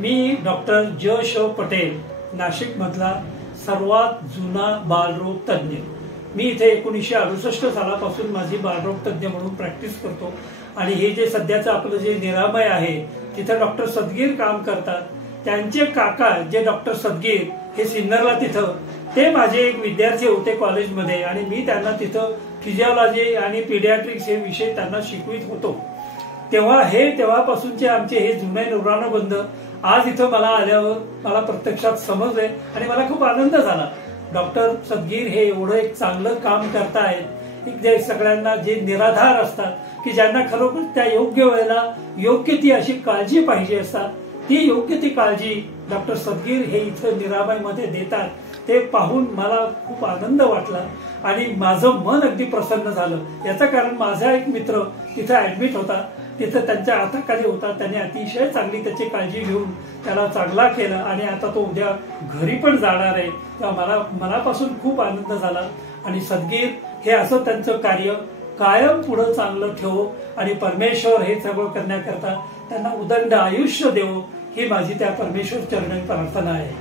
मी doctor ज.श. Patel, Nashik मधला सर्वात जुना बालरोग तज्ञ। मी इथे 1968 सालापासून माझी बालरोग तज्ञ म्हणून प्रॅक्टिस करतो आणि हे जे सध्याचं आपलं जे निरामय आहे तिथे डॉक्टर सदगीर काम करतात। त्यांचे काका जे डॉक्टर सदगीर हे सिन्नरला तिथं ते माझे एक विद्यार्थी होते कॉलेजमध्ये आणि मी त्यांना तिथं फिजिओलॉजी आणि पीडियाट्रिक्स हे विषय त्यांना शिकवित होतो। तेव्हापासूनचे आमचे हे जुने नूरानुबंध आज इथं मला आल्यावर मला प्रत्यक्षात समजले आणि मला खूप आनंद झाला। डॉक्टर सदगीर हे एवढं एक चांगलं काम करतायत, जे सगळ्यांना जे निराधार असतात की ज्यांना खरोखर त्या योग्य वेळेला योग्य ती अशी काळजी पाहिजे असतात, ती योग्य ती काळजी डॉक्टर सदगीर हे इथं निरामयमध्ये देतात। ते पाहून मला खूप आनंद वाटला आणि माझं मन अगदी प्रसन्न झालं। याचं कारण माझा एक मित्र तिथे ऍडमिट होता, तिथे त्यांच्या हाताखाली होता। त्यांनी अतिशय चांगली त्याची काळजी घेऊन त्याला चांगला केलं आणि आता तो उद्या घरी पण जाणार आहे। तेव्हा मला मनापासून खूप आनंद झाला आणि सदगीर हे असं त्यांचं कार्य कायम पुढे चांगलं ठेवो आणि परमेश्वर हे सगळं करण्याकरता त्यांना उदंड आयुष्य देवो ही माझी त्या परमेश्वर चरणी प्रार्थना आहे।